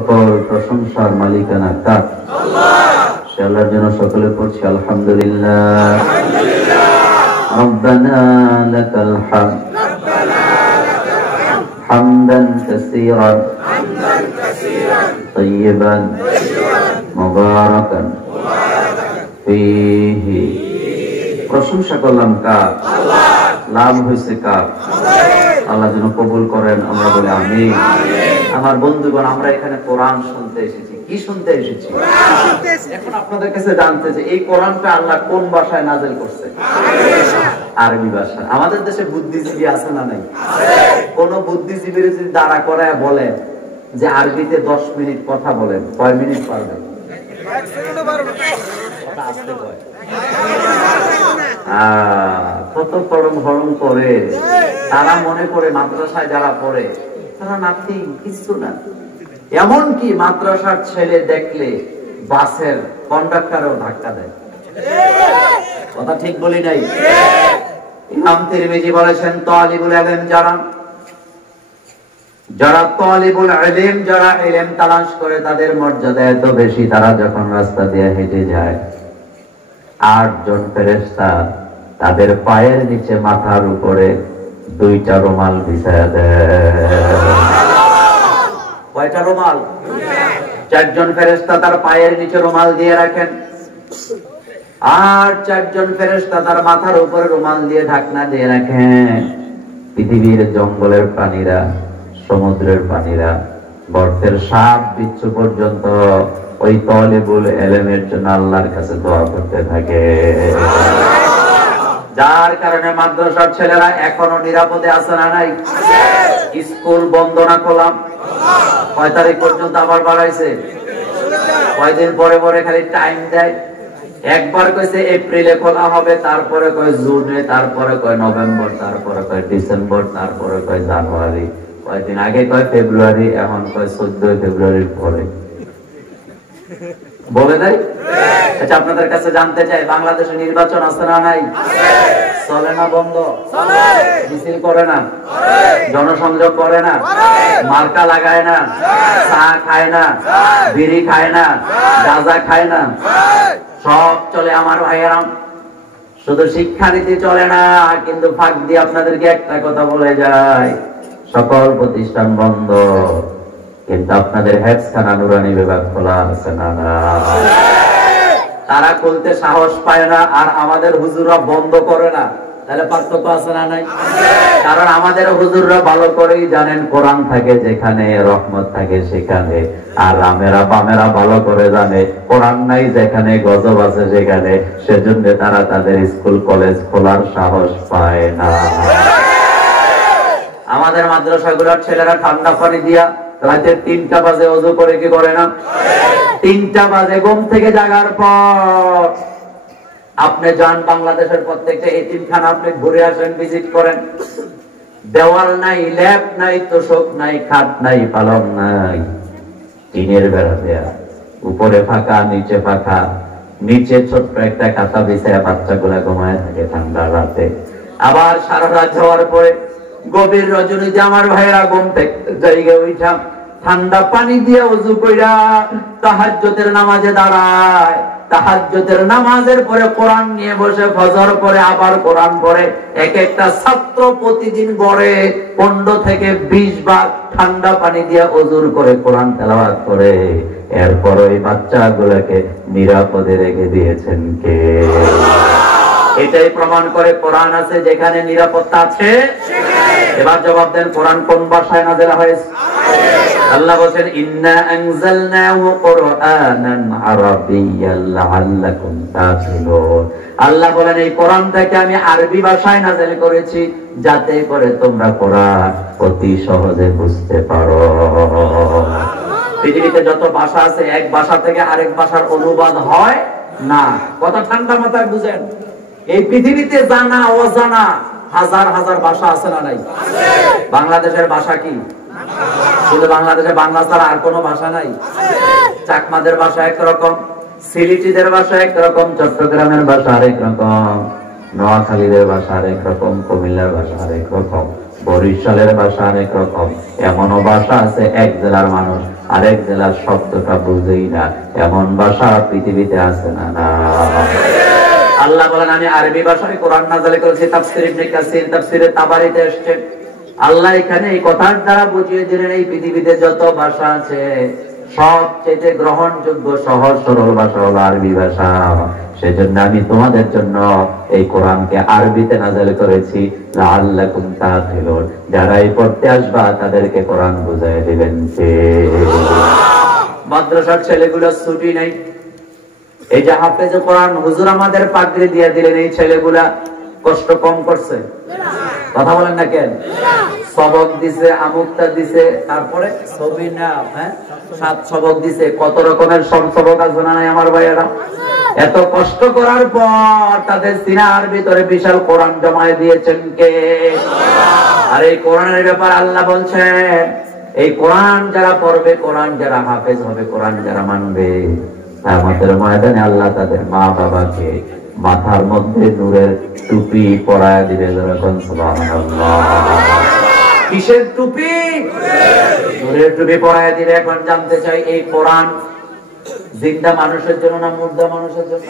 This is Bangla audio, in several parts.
সকল প্রশংসার মালিকানা কার? সে আল্লাহর জন্য সকলে পড়ছি আলহামদুলিল্লাহ। রব্বানা লাকাল হামদ হামদান কাসীরান তাইয়িবান মুবারাকান ফীহি। প্রশংসা করলাম কার? লাভ হয়েছে কার? আল্লাহ যেন কবুল করেন, আমরা বলি আমিন। আমার বন্ধুগণ, আমরা এখানে কোরআন শুনতে এসেছি। কি শুনতে এসেছি? এখন আপনাদের কাছে জানতে যে এই কোরআনটা আল্লাহ কোন ভাষায় নাযিল করছে? আরবি ভাষা। আমাদের দেশে বুদ্ধিজীবী আছে না নাই? কোন বুদ্ধিজীবীর যদি দাঁড়া করায় বলে যে আরবিতে 10 মিনিট কথা বলেন, কয় মিনিট পারবে? 1 সেকেন্ডও পারবে না। কথা আসতে হয়। কত পরম হরম করে তারা মনে করে মাদ্রাসায় যারা পড়ে তারা নাথিং, কিছু না। এমনকি মাদ্রাসার ছেলে দেখলে বাসের কন্ডাক্টরও ধাক্কা দেয়। কথা ঠিক বলি নাই? ইমাম তিরমিজি বলেছেন, তালিবুল ইলম যারা তালিবুল ইলম, যারা ইলম তালাশ করে তাদের মর্যাদা এত বেশি, তারা যখন রাস্তা দিয়ে হেঁটে যায় 8 জন ফেরেশতা তাদের পায়ের নিচে মাথার উপরে 2টা রুমাল বিছায়া দেয়। কয়টা রুমাল? 4 জন ফেরেশতা তার পায়ের নিচে রুমাল দিয়ে রাখেন, আর 4 জন ফেরেশতা তার মাথার উপরে রুমাল দিয়ে ঢাকনা দিয়ে রাখেন। পৃথিবীর জঙ্গলের প্রাণীরা, সমুদ্রের প্রাণীরা, গর্তের সাপ বিচ্ছু পর্যন্ত ওই তালিবুল ইলমের জন্য আল্লাহর কাছে দোয়া করতে থাকে। যার কারণে মাদ্রাসার ছেলেরা এখনো নিরাপদে আছে না নাই? স্কুল বন্ধ না করলাম, 6 তারিখ পর্যন্ত আবার বাড়াইছে। কয়দিন পরে পরে খালি টাইম দেয়। একবার কইছে এপ্রিলে খোলা হবে, তারপরে কয় জুনে, তারপরে কয় নভেম্বর, তারপরে কয় ডিসেম্বর, তারপরে কয় জানুয়ারি, কয়দিন আগে কয় ফেব্রুয়ারি, এখন কয় 14 ফেব্রুয়ারির পরে। বলে নাই? আচ্ছা, আপনাদের কাছে জানতে চাই, বাংলাদেশে নির্বাচন আছে না নাই? চলে না? বন্ধ? মিছিল করে না? জনসংযোগ করে না? মার্কা লাগায় না? চা খায় না? বিড়ি খায় না? গাঁজা খায় না? সব চলে আমার ভাইয়েরা। শুধু শিক্ষানীতি চলে না, কিন্তু ফাঁক দিয়ে আপনাদেরকে একটা কথা বলে যায়, সকল প্রতিষ্ঠান বন্ধ, কিন্তু আপনাদের হেফজখানা নুরানি বিভাগ খোলা আছে না? তারা খুলতে সাহস পায় না, আর আমাদের হুজুররা বন্ধ করে না। তাহলে পার্থক্য আছে না নাই? কারণ আমাদের হুজুররা ভালো করেই জানেন কোরআন থাকে যেখানে, রহমত থাকে সেখানে, আর রামেরা বামেরা ভালো করে জানে কোরআন নাই যেখানে, গজব আছে সেখানে। সেজন্য তারা তাদের স্কুল কলেজ খোলার সাহস পায় না। আমাদের মাদ্রাসাগুলোর ছেলেরা ঠান্ডা পানি দিয়া রাতে 3টা বাজে ওযু করে কি করে না? 3টা বাজে ঘুম থেকে জাগার পর আপনি যান বাংলাদেশের প্রত্যেকটা এতিমখানা, আপনি ঘুরে আসেন, ভিজিট করেন। দেওয়াল নাই, ল্যাপ নাই, তোষক নাই, খাট নাই, পালং নাই, টিনের বেড়া দেয়া, উপরে ফাঁকা, নিচে ফাঁকা, নিচে ছোট্ট একটা কাঁথা বিছায়া বাচ্চাগুলা ঘুমায় থাকে ঠান্ডা রাতে। আবার সারা রাত যাওয়ার পরে গভীর রজনীতে আমার ভাইয়েরা ঘুম থেকে জায়গায় উঠা ঠান্ডা পানি দিয়ে ওযু কইরা তাহাজ্জুদের নামাজে দাঁড়ায়। তাহাজ্জুদের নামাজের পরে কোরআন নিয়ে বসে, ফজর পরে আবার কোরআন পড়ে। এক একটা ছাত্র প্রতিদিন গড়ে 15 থেকে 20 বার ঠান্ডা পানি দিয়ে ওযু করে কোরআন তেলাওয়াত করে। এরপর ওই বাচ্চাগুলোকে নিরাপদে রেখে দিয়েছেন কে? এটাই প্রমাণ করে কোরআন আছে যেখানে, নিরাপত্তা আছে সেখানে। এবার জবাব দেন, কোরআন কোন ভাষায় নাযিল হয়েছে? আল্লাহ বলেন, ইন্না আনজালনাহু কুরআনান আরাবিয়্যান লাআল্লাকুম তাকিলুন। আল্লাহ বলেন, এই কোরআনটাকে আমি আরবি ভাষায় নাযিল করেছি যাতে করে তোমরা কোরআন অতি সহজে বুঝতে পারো। পৃথিবীতে যত ভাষা আছে, এক ভাষা থেকে আরেক ভাষার অনুবাদ হয় না। কথা ঠান্ডা মাথায় বুঝেন। এই পৃথিবীতে জানা অজানা হাজার হাজার ভাষা আছে না নাই? বাংলাদেশের ভাষা কি? শুধু বাংলাদেশে বাংলা ছাড়া আর কোনো ভাষা নাই? চাকমাদের ভাষা একরকম, সিলেটিদের ভাষা একরকম, চট্টগ্রামের ভাষা আরেক রকম, নোয়াখালীদের ভাষা আরেক রকম, কুমিল্লার ভাষা আরেক রকম। বরিশালের ভাষা অনেক রকম, এমনও ভাষা আছে এক জেলার মানুষ আরেক জেলার শব্দটা বুঝেই না, এমন ভাষা পৃথিবীতে আছে না? না। আল্লাহ বলেন আমি আরবি ভাষায় কোরআন নাযিল করেছি। তাফসীর ইবনে কাসির, তাফসীরে তাবারিতে এসেছে। আল্লাহ এখানে এই কথার দ্বারা বুঝিয়ে দিলেন এই পৃথিবীতে যত ভাষা আছে সবচেয়ে গ্রহণযোগ্য সহজ সরল ভাষা হলো আরবি ভাষা। সেজন্য আমি তোমাদের জন্য এই কোরআনকে আরবিতে নাযিল করেছি, লাআল্লাকুম তা'কিলুন। যারা এই পড়তে আসবা তাদেরকে কোরআন বুঝায় দিবেন। মাদ্রাসার ছেলেগুলো ছুটি নাই, এই যে হাফেজ কোরআন হুজুর আমাদের পাগড়ি দিয়ে দিলেন, এই ছেলেগুলা কষ্ট কম করছে? কথা বলেন না কেন? সবক দিছে, আমুকটা দিছে, তারপরে ছবি না, হ্যাঁ 7 সবক দিছে। কত রকমের সব সবক আছে না আমার ভাইয়েরা? এত কষ্ট করার পর তাদের সিনার ভিতরে বিশাল কোরআন জমায়ে দিয়েছেন কে? আর এই কোরআনের ব্যাপার আল্লাহ বলছেন এই কোরআন যারা পড়বে, কোরআন যারা হাফেজ হবে, কোরআন যারা মানবে, কিয়ামতের ময়দানে আল্লাহ তাদের মা বাবাকে মাথার মধ্যে নূরের টুপি পরায় দিবে। সুবহানাল্লাহ। কিসের টুপি? নূরের টুপি পরায় দিবে। এখন জানতে চাই এই কোরআন জিন্দা মানুষের জন্য না মুর্দা মানুষের জন্য?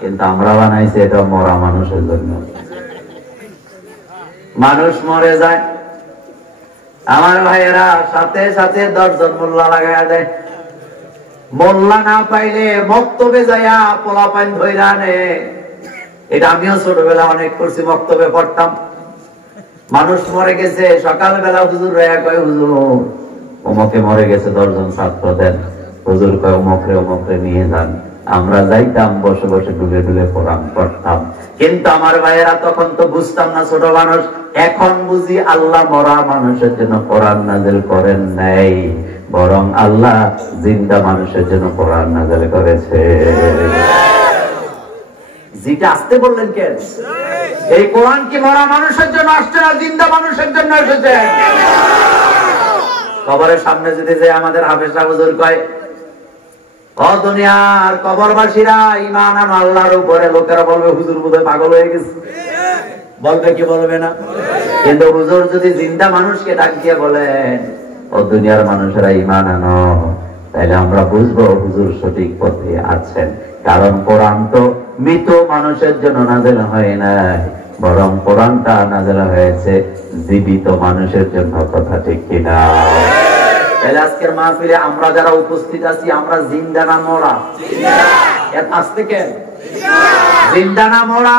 কিন্তু আমরা বানাইছি এটা মরা মানুষের জন্য। মানুষ মরে যায়, আমার ভাইয়েরা সাথে সাথে 10 জন মোল্লা লাগায়া দেয়। মোল্লা না পাইলে মক্তবে যায়া পোলাপাইন ধইরা আনে। এটা আমিও ছোটবেলা অনেক করছি, মক্তবে পড়তাম। মানুষ মরে গেছে, সকালবেলা হুজুর রায়া কয় হুজুর অমুকে মরে গেছে, 10 জন ছাত্র দেন। হুজুর কয় অমুকরে নিয়ে যান। আমরা যাইতাম, বসে বসে ডুলে ডুলে কোরআন পড়তাম। কিন্তু আমার ভাইয়েরা তখন তো বুঝতাম না, ছোট মানুষ। এখন বুঝি আল্লাহ মরা মানুষের জন্য কোরআন নাযিল করেন নাই, বরং আল্লাহ জিন্দা মানুষের জন্য কোরআন নাযিল করেছে। যেটা আসতে বললেন কেন? এই কোরআন কি মরা মানুষের জন্য আসছে না জিন্দা মানুষের জন্য এসেছে? কবরের সামনে যদি যে আমাদের হাফেজ সাহেব হুজুর কয় ও দুনিয়ার কবরবাসীরা ঈমান আনো আল্লাহর উপরে, লোকেরা বলবে হুজুর বোধহয় পাগল হয়ে গেছে। বলবে কি বলবে না? কিন্তু হুজুর যদি জিন্দা মানুষকে ডাক দিয়ে বলেন ও দুনিয়ার মানুষেরা ঈমান আনো, তাহলে আমরা বুঝবো হুজুর সঠিক পথে আছেন। কারণ কোরআন তো মৃত মানুষের জন্য নাযিল হয় নাই, বরং কোরআনটা নাযিল হয়েছে জীবিত মানুষের জন্য। কথা ঠিক কিনা? তাহলে আজকের মাহফিলে আমরা যারা উপস্থিত আছি, আমরা জিন্দা না মরা? এত আসতে কেন? জিন্দা না মরা?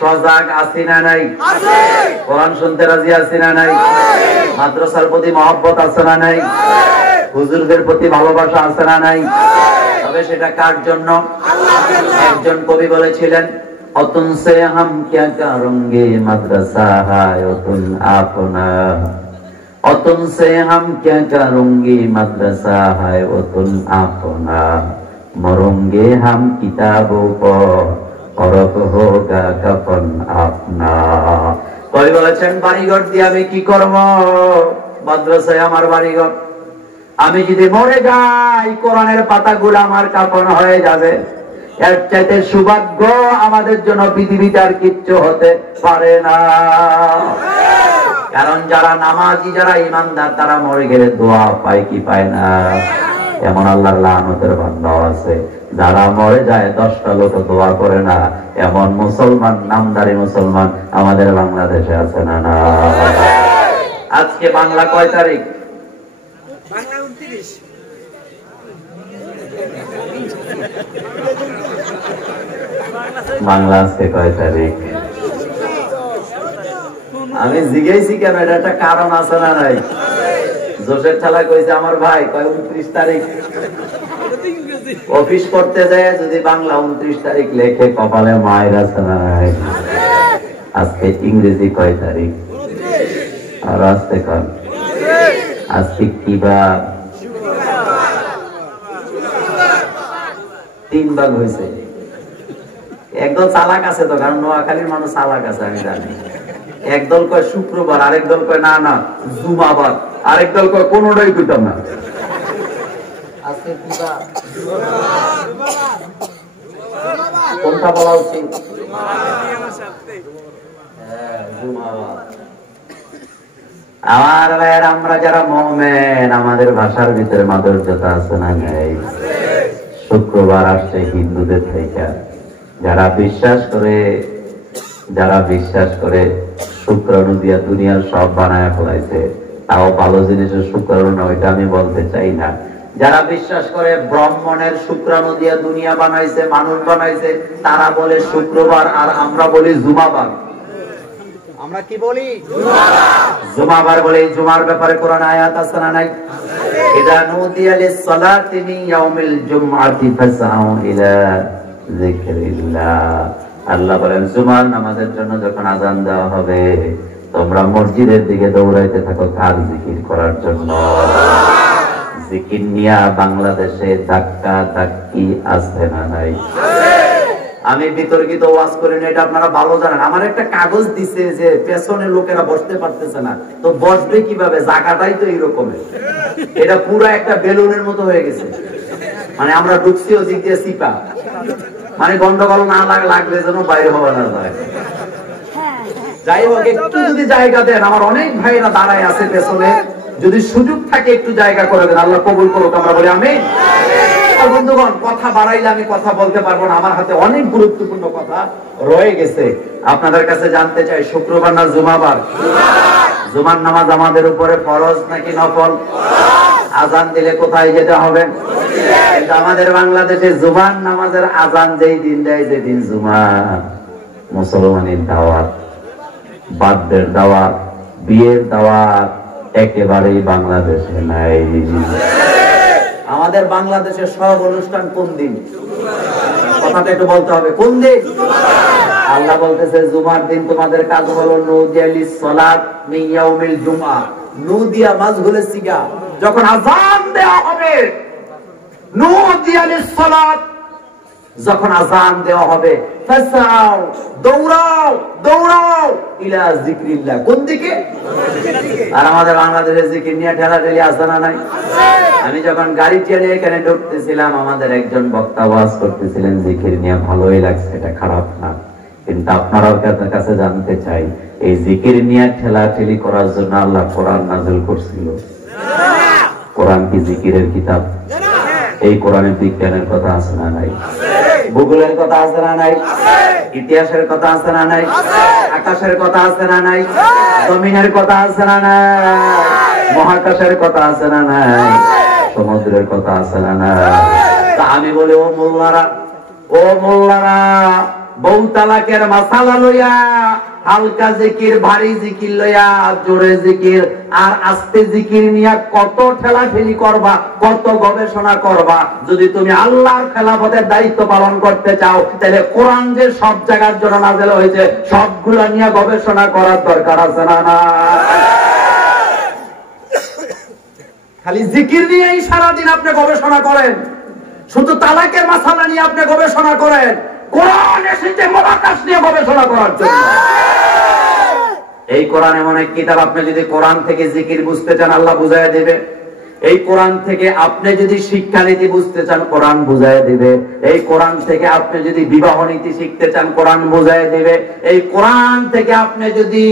সজাগ আছি না নাই? কোরআন শুনতে রাজি আছি না নাই? মাদ্রাসার প্রতি মহব্বত আছে না নাই? হুজুরদের প্রতি ভালোবাসা আছে না নাই? তবে সেটা কার জন্য? একজন কবি বলেছিলেন অতুন সে হাম ক্যা করেंगे মাদ্রাসা হায় অতুন আপনা, অতুন সে হাম ক্যা করেंगे মাদ্রাসা হায় অতুন আপনা, মরেंगे হাম কিতাবোं पर ফরক হোগা কাফন আপনা। কবি বলেছেন বাড়িঘর দিয়ে আমি কি করব? মাদ্রাসায় আমার বাড়িঘর। আমি যদি মরে যাই কোরআনের পাতাগুলো আমার কাফন হয়ে যাবে। এর চাইতে সৌভাগ্য আমাদের জন্য পৃথিবীতে আর কিচ্ছু হতে পারে না। কারণ যারা নামাজি, যারা ঈমানদার, তারা মরে গেলে দোয়া পায় কি পায় না? এমন আল্লাহর লানতের বান্দা আছে যারা মরে যায় 10টা লোক দোয়া করে না। এমন মুসলমান, নামদারি মুসলমান আমাদের বাংলাদেশে আছে না? না। আজকে বাংলা কয় তারিখ? বাংলা 29। বাংলা আজকে কয় তারিখ? আমি জিজ্ঞেসি কেন, এটা একটা কারণ আছে না নাই? জোশের ঠেলা কইছে আমার ভাই কয় 29 তারিখ। অফিস করতে যায় যদি বাংলা 29 তারিখ লেখে কপালে মায়ের আছে না নাই? আজকে ইংরেজি কয় তারিখ? আর আজকে কয়? আজকে কি বার? 3 ভাগ হয়েছে। একদল চালাক আছে তো, কারণ নোয়াখালীর মানুষ চালাক আছে আমি জানি। একদল কয় শুক্রবার, আরেক দল কয় না না জুমাবার, আরেক দল কয় কোনোটাই দুটো না। আজকে কি বার? কোনটা বলা উচিত? আমার ভাইয়ের, আমরা যারা মুমিন, আমাদের ভাষার ভিতরে মাধুর্যতা আছে না নাই? শুক্রবার আসছে হিন্দুদের থেকে, যারা বিশ্বাস করে শুক্রাণু দিয়া দুনিয়ার সব বানায় ফেলাইছে, তাও ভালো জিনিসের শুক্রাণু না, ওইটা আমি বলতে চাই না। যারা বিশ্বাস করে ব্রাহ্মণের শুক্রাণু দিয়া দুনিয়া বানাইছে, মানুষ বানাইছে, তারা বলে শুক্রবার, আর আমরা বলি জুমাবার। আমরা কি বলি? জুমাবার বলে। জুমার ব্যাপারে কোরআন আয়াত আছে না নাই? ইদা নুদিয়া লিস-সালাতি মিন ইয়াউমিল জুমআতি ফাসআউ ইলা যিকরিল্লাহ। আল্লাহ বলেন, জুমার নামাজের জন্য যখন আযান দেওয়া হবে, তোমরা মসজিদের দিকে দৌড়াইতে থাকো কার জিকির করার জন্য। জিকির নিয়া বাংলাদেশে ধাক্কা ধাক্কি আছে না নাই? আমি বিতর্কিত ওয়াজ করি না, এটা আপনারা ভালো জানেন। আমার একটা কাগজ দিছে যে পেছনে লোকেরা বসতে পারতেছে না, তো বসবে কিভাবে? জায়গাটাই তো এইরকমের, এটা পুরো একটা বেলুনের মতো হয়ে গেছে। মানে আমরা ঢুকছি ওদিক দিয়ে সিপা, মানে গন্ডগোল না লাগলে যেন বাইরে হওয়া না যায়। যাই হোক, একটু যদি জায়গা দেন, আমার অনেক ভাইরা দাঁড়ায় আছে পেছনে, যদি সুযোগ থাকে একটু জায়গা করে দেন, আল্লাহ কবুল করুক। আমরা বলি আমিন। বন্ধুগণ, কথা বাড়াইলে আমি কথা বলতে পারবো না, আমার হাতে অনেক গুরুত্বপূর্ণ কথা রয়ে গেছে। আপনাদের কাছে জানতে চাই, শুক্রবার না জুমাবার? জুমার নামাজ আমাদের উপরে ফরজ নাকি নফল? আজান দিলে কোথায় যেতে হবে? কিন্তু আমাদের বাংলাদেশে জুমার নামাজের আজান যেই দিন দেয়, যেদিন জুমা, মুসলমানের দাওয়াত, বার্থডের দাওয়াত, বিয়ের দাওয়াত একেবারেই বাংলাদেশে নাই। আমাদের বাংলাদেশের সব অনুষ্ঠান কোন দিন? কথাটা একটু বলতে হবে, কোন দিন? আল্লাহ বলতেছে, জুমার দিন তোমাদের কাজ হলো নুদিয়া লিস-সালাত মিন ইয়াউমিল জুমআ। নুদিয়া মাজহুলে সিগা, যখন আযান দেওয়া হবে, নুদিয়া লিস-সালাত, যখন আযান দেওয়া হবে, ফাসাও, দৌড়াও দৌড়াও, ইলা যিকরিল্লাহ। কোন দিকে? আর আমাদের বাংলাদেশে জিকির নিয়ে ঠেলাঠেলি আছে না নাই? আমি যখন গাড়ি চালিয়ে এখানে ঢুকতেছিলাম, আমাদের একজন বক্তা ওয়াজ করতেছিলেন জিকির নিয়ে, ভালোই লাগছে, এটা খারাপ না। কিন্তু আপনারা কাছে জানতে চাই, এই জিকির নিয়ে ঠেলাঠেলি করার জন্য আল্লাহ কোরআন নাযিল করছিল? কোরআন কি জিকিরের কিতাব? এই কোরআনে বিজ্ঞানের কথা আছে না নাই? ভূগোলের কথা আছে না নাই? ইতিহাসের কথা আছে না নাই? আকাশের কথা আছে না নাই? জমিনের কথা আছে না নাই? মহাকাশের কথা আছে না নাই? সমুদ্রের কথা আছে না নাই? তা আমি বলি, ও মোল্লারা, বউ তালাকের মাসালা লইয়া হালকা জিকির, ভারী জিকির লইয়া জোরে জিকির আর আস্তে জিকির নিয়ে কত ঠেলাঠেলি করবা, কত গবেষণা করবা। যদি তুমি আল্লাহর খেলাফতের দায়িত্ব পালন করতে চাও, তাহলে কোরআন যে সব জায়গার জন্য নাযিল হয়েছে, সবগুলো নিয়ে গবেষণা করার দরকার আছে না? না, খালি জিকির নিয়েই সারাদিন আপনি গবেষণা করেন, শুধু তালাকের মাসালা নিয়ে আপনি গবেষণা করেন। কোরআন এসেছে মহাকাশ নিয়ে গবেষণা করার জন্য। এই কোরআন এমন এক কিতাব, আপনি যদি কোরআন থেকে জিকির বুঝতে চান, আল্লাহ বুঝাইয়া দিবে। এই কোরআন থেকে আপনি যদি শিক্ষানীতি বুঝতে চান, কোরআন বুঝাইয়া দিবে। এই কোরআন থেকে আপনি যদি বিবাহ নীতি শিখতে চান, কোরআন বুঝাইয়া দিবে। এই কোরআন থেকে আপনি যদি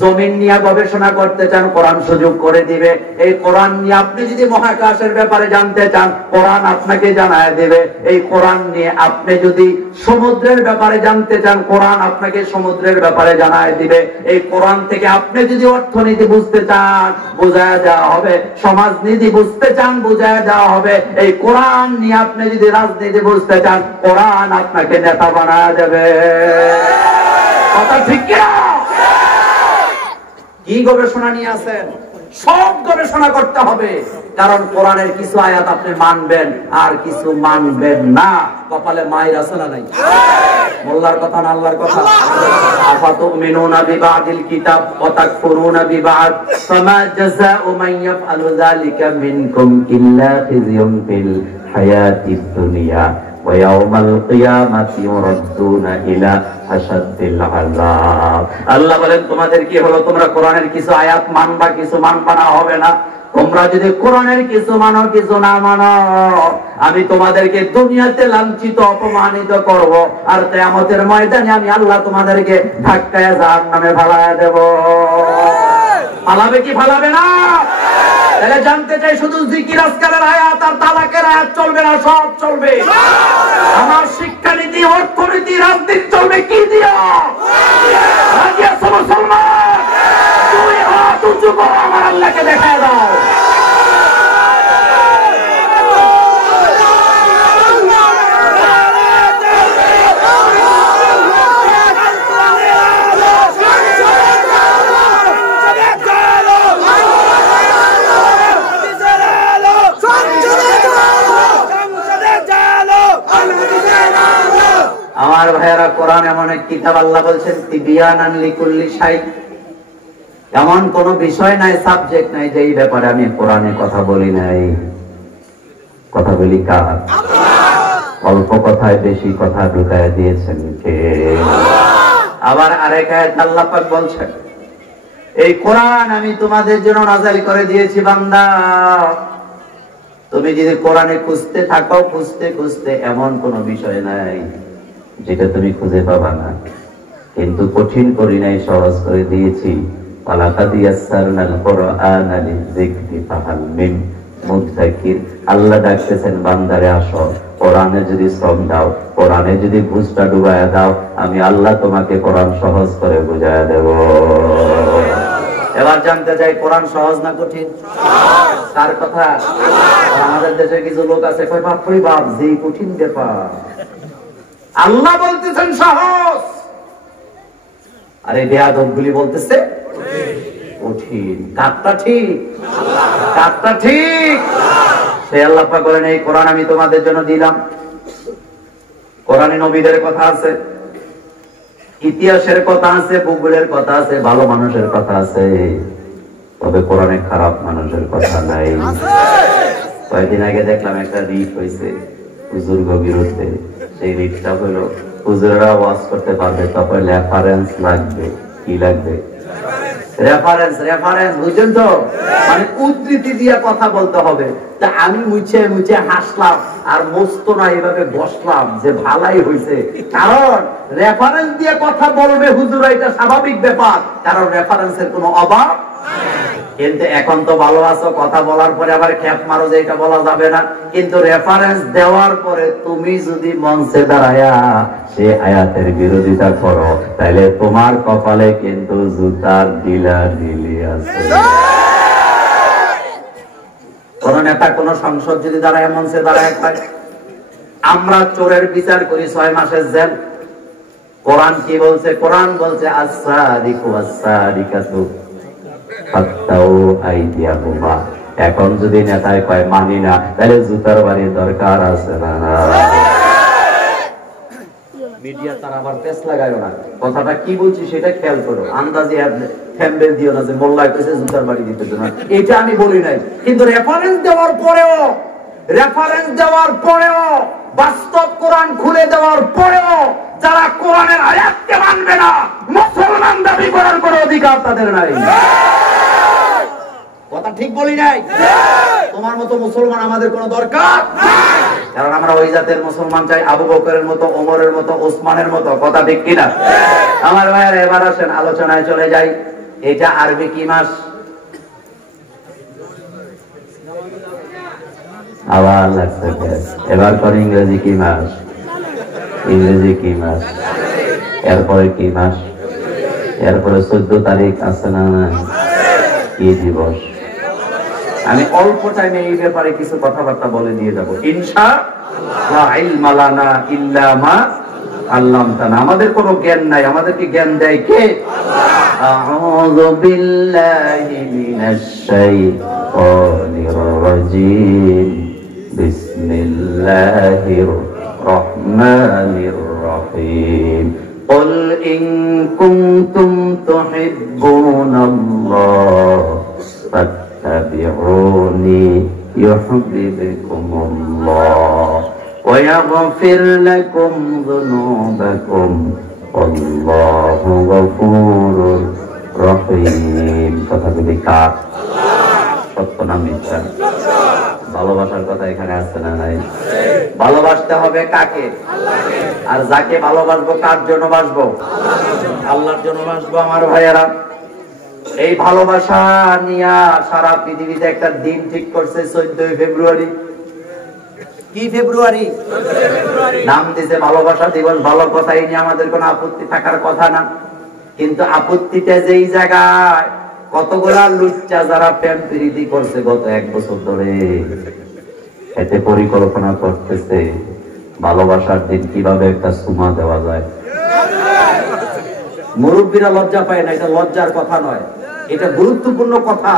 জমিন নিয়ে গবেষণা করতে চান, কোরআন সুযোগ করে দিবে। এই কোরআন নিয়ে আপনি যদি মহাকাশের ব্যাপারে জানতে চান, কোরআন আপনাকে জানায় দেবে। এই কোরআন নিয়ে আপনি যদি সমুদ্রের ব্যাপারে জানতে চান, কোরআন আপনাকে সমুদ্রের ব্যাপারে জানায় দিবে। এই কোরআন থেকে আপনি যদি অর্থনীতি বুঝতে চান, বুঝায় দেওয়া হবে। সমাজনীতি বুঝতে চান, বুঝায় দেওয়া হবে। এই কোরআন নিয়ে আপনি যদি রাজনীতি বুঝতে চান, কোরআন আপনাকে নেতা বানায় দেবে। কথা ঠিক কিনা? কি গবেষণা নিয়ে আছেন? সব গবেষণা করতে হবে, কারণ কোরআনের কিছু আয়াত আপনি মানবেন আর কিছু মানবেন না। কপালে মায়ের আছে না নাই? মোল্লার কথা না আল্লাহর কথা? আফাতুমিনুনা বিবাদিল কিতাব ওয়া তাকফুরুনা বিবাদ ফামা জাযাউ মান ইয়াফআলু যালিকা মিনকুম ইল্লা খিzyun ফিল হায়াতিদ দুনিয়া ওয়া ইয়াউমাল কিয়ামাতি ইউরাদ্দুনা ইলা আশাদ্দিল আযাব। আল্লাহ বলেন, তোমাদের কি হলো? তোমরা কোরআনের কিছু আয়াত মানবা, কিছু মানবা না, হবে না। তোমরা যদি কোরআনের কিছু মানো কিছু না মানো, আমি তোমাদেরকে দুনিয়াতে লাঞ্ছিত অপমানিত করব, আর কিয়ামতের ময়দানে আমি আল্লাহ তোমাদেরকে ধাক্কায় জাহান্নামে ফালায় দেব। ফালাবে কি ফালাবে না? তাহলে জানতে চাই, শুধু জিকির আজকারের আয়াত আর তালাকের আয়াত চলবে না, সব চলবে। আমার শিক্ষানীতি, অর্থনীতি, রাজনীতি চলবে কি দিয়া? রাজি আছো মুসলমান? দুই হাত উঁচু করো, আমার আল্লাহকে দেখায় দাও। আমার ভাইয়েরা, কোরআন এমন এক কিতাব, আল্লাহ বলছেন তিবিয়ানান লিকুল্লি শাই। এমন কোন বিষয় নাই, সাবজেক্ট নাই যে এই ব্যাপারে আমি কোরআনে কথা বলি নাই। কথা বলি কার? অল্প কথায় বেশি কথা ঢুকায় দিয়েছেন কে? আবার আরেক আয়াত আল্লাহ পাক বলছেন, এই কোরআন আমি তোমাদের জন্য নাযিল করে দিয়েছি বান্দা। তুমি যদি কোরআনে খুঁজতে থাকো, খুঁজতে খুঁজতে এমন কোন বিষয় নাই যেটা তুমি খুঁজে পাবা না। কিন্তু কঠিন করি নাই, সহজ করে দিয়েছি। ওয়ালাকাদ ইয়াসসারনাল কুরআনা লিযিকরি ফাহাল মিন মুদ্দাকির। আল্লাহ ডাকতেছেন, বান্দারে আসো, কোরআনে যদি শ্রম দাও, কোরআনে যদি বুঝটা ডুবায়া দাও, আমি আল্লাহ তোমাকে কোরআন সহজ করে বুঝায়া দেব। এবার জানতে চাই, কোরআন সহজ না কঠিন? কার কথা? আমাদের দেশে কিছু লোক আছে, কয় বাপরে বাপ, যে কঠিন ব্যাপার। আল্লাহ বলতেছেন সহজ, আরে বেয়াদবগুলি বলতেছে কঠিন। কারটা ঠিক? কারটা ঠিক? সে আল্লাহ পাক বলেন, এই কোরআন আমি তোমাদের জন্য দিলাম। কোরআনে নবীদের কথা আছে, ইতিহাসের কথা আছে, ভূগোলের কথা আছে, ভালো মানুষের কথা আছে, তবে কোরআনে খারাপ মানুষের কথা নাই। কয়েকদিন আগে দেখলাম একটা রিট হয়েছে হুজুর বিরুদ্ধে। সেই রিটটা হলো, হুজুরেরা ওয়াজ করতে পারবে, তবে রেফারেন্স লাগবে। কি লাগবে? রেফারেন্স। রেফারেন্স বুঝছেন তো? মানে উদ্ধৃতি দিয়ে কথা বলতে হবে। তা আমি মুছে মুছে হাসলাম আর মস্ত না এভাবে বসলাম যে ভালাই হয়েছে, কারণ রেফারেন্স দিয়ে কথা বলবে হুজুরা, এটা স্বাভাবিক ব্যাপার, কারণ রেফারেন্সের কোনো অভাব। কিন্তু এখন তো ভালো আছো, কথা বলার পরে আবার খ্যাপ মারো যে এটা বলা যাবে না। কিন্তু রেফারেন্স দেওয়ার পরে তুমি যদি মঞ্চে দাঁড়ায়া সে আয়াতের বিরোধিতা করো, তাহলে তোমার কপালে কিন্তু জুতার ঢিলা ঢিলি আছে। কোন নেতা, কোন সংসদ যদি দাঁড়ায় মঞ্চে দাঁড়ায়, আমরা চোরের বিচার করি 6 মাসের জেল। কোরআন কি বলছে? কোরআন বলছে আস-সাদিকু ওয়াস-সাদিকাতু ফাক্তাউ আইদিয়াহুমা। এখন যদি নেতায় কয় মানি না, তাহলে জুতার বাড়ির দরকার আছে না? মিডিয়া তার আবার পেছ লাগায়ও না। কথাটা কি বলছি সেটা খেয়াল করো, আন্দাজে ফ্যাম্বেল দিও না যে মোল্লা কইছে জুতার বাড়ি দিতে না। এটা আমি বলি নাই। কিন্তু রেফারেন্স দেওয়ার পরেও বাস্তব কোরআন খুলে দেওয়ার পরেও যারা কোরআনের আয়াতকে মানবে না, মুসলমান দাবি করার কোনো অধিকার তাদের নাই। কথা ঠিক বলি নাই? তোমার মতো মুসলমান আমাদের কোনো দরকার নাই, কারণ আমরা ওই জাতের মুসলমান চাই, আবু বকরের মতো, ওমরের মতো, ওসমানের মতো। কথা ঠিক কিনা? আমার ভাইয়েরা, এবার আসেন আলোচনায় চলে যাই। এটা আরবি কি মাস? আবার লাগছে। এবার পরে ইংরেজি কি মাস? ইংরেজি কি মাস? এরপরে কি মাস? এরপরে 14 তারিখ আছে না? কি দিবস? আমি অল্প টাইমে এই ব্যাপারে কিছু কথাবার্তা বলে দিয়ে যাবো ইনশাআল্লাহ। ইলমা লানা ইল্লা মা আল্লামতানা। আমাদের কোনো জ্ঞান নাই, আমাদেরকে জ্ঞান দেয় কে? আউযু বিল্লাহি মিনাশ শাইতানির রাজীম। বিসমিল্লাহির রহমানির রহিম। قل إن كنتم تحبون الله فاتبعوني يحببكم الله ويغفر لكم ذنوبكم والله غفور رحيم। কথা বলি কার? সত্য না মিথ্যা? ভালোবাসার কথা এখানে আসছে না নাই? ভালোবাসতে হবে কাকে? আর যাকে ভালোবাসবো কার জন্য বাসবো? আল্লাহর জন্য বাসবো। আমার ভাইয়েরা, এই ভালোবাসা নিয়ে সারা পৃথিবীতে একটা দিন ঠিক করছে 14 ফেব্রুয়ারি। কি ফেব্রুয়ারি? নাম দিছে ভালোবাসা দিবস। ভালো কথা, এই নিয়ে আমাদের কোনো আপত্তি থাকার কথা না, কিন্তু আপত্তিটা যেই জায়গায় কতগুলা লুচ্চা যারা প্রেম প্রীতি করছে গত 1 বছর ধরে, এতে পরিকল্পনা করতেছে ভালোবাসার দিন কিভাবে একটা সুমা দেওয়া যায়। মুরব্বীরা লজ্জা পায় না, এটা লজ্জার কথা নয়, এটা গুরুত্বপূর্ণ কথা।